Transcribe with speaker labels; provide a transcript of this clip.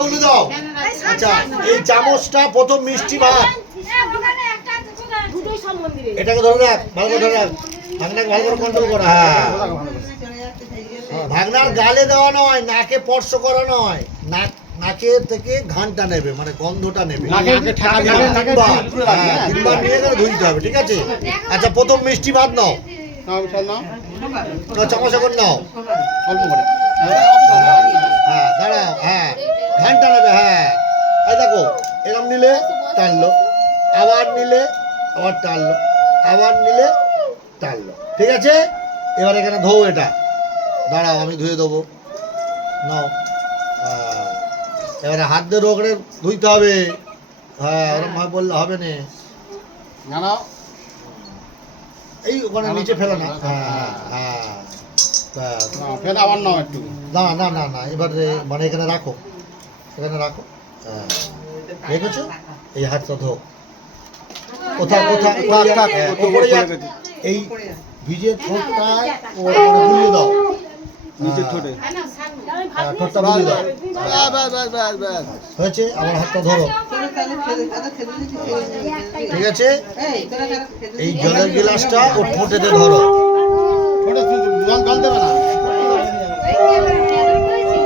Speaker 1: বলে দাও। আচ্ছা এই চামচটা প্রথম মিষ্টি ভাত।
Speaker 2: মন্দিরে।
Speaker 1: এটাকে ধরে রাখ ভালো করে ধরে রাখ। ভাগনাকে ভালো করে কন্ট্রোল কর হ্যাঁ। হ্যাঁ, ভাগনার গালে দেওয়া নয় নাকে স্পর্শ করা নয়। নাক নাকে থেকে ঘানটা নেবে মানে গন্ধটা নেবে। তিনবার। হ্যাঁ, নিয়ে গেলে ধুইতে হবে ঠিক আছে? আচ্ছা প্রথম মিষ্টি ভাত নাও। চামচ এখন নাও।
Speaker 3: অল্প করে।
Speaker 1: হ্যাঁ হ্যাঁ। ঘানটা নেবে হ্যাঁ। এই দেখো এরকম নিলে টানলো আবার নিলে আবার টানলো আবার নিলে টানলো। ঠিক আছে? এবার এখানে ধোও এটা। দাঁড়াও আমি ধুয়ে দেবো। নাও। হ্যাঁ। এবারে হাত দিয়ে রোগড়ে ধুইতে হবে। হ্যাঁ ওরকম ভাবে বললে হবে না।
Speaker 3: না নাও
Speaker 1: এই ওখানে নিচে ফেলো না। হ্যাঁ হ্যাঁ ব্যাস।
Speaker 3: না, ফের আবার নাও একটু।
Speaker 1: না না না না এবার মানে এখানে রাখো। এখানে রাখো। হ্যাঁ। রেখেছো? এই হাতটা ধো কোথায় হ্যাঁ, যাক।
Speaker 3: গেছে।
Speaker 1: এই ভিজে ঠোঁটটায় বুলিয়ে দাও।
Speaker 3: নিচে
Speaker 1: হ্যাঁ,
Speaker 3: ঠোঁটে।
Speaker 1: হ্যাঁ, ঠোঁটটা বুলিয়ে দাও। হয়েছে? আমার হাতটা ধরো। ঠিক আছে? এই জলের গ্লাসটা ওর ঠোঁটেতে ধরো।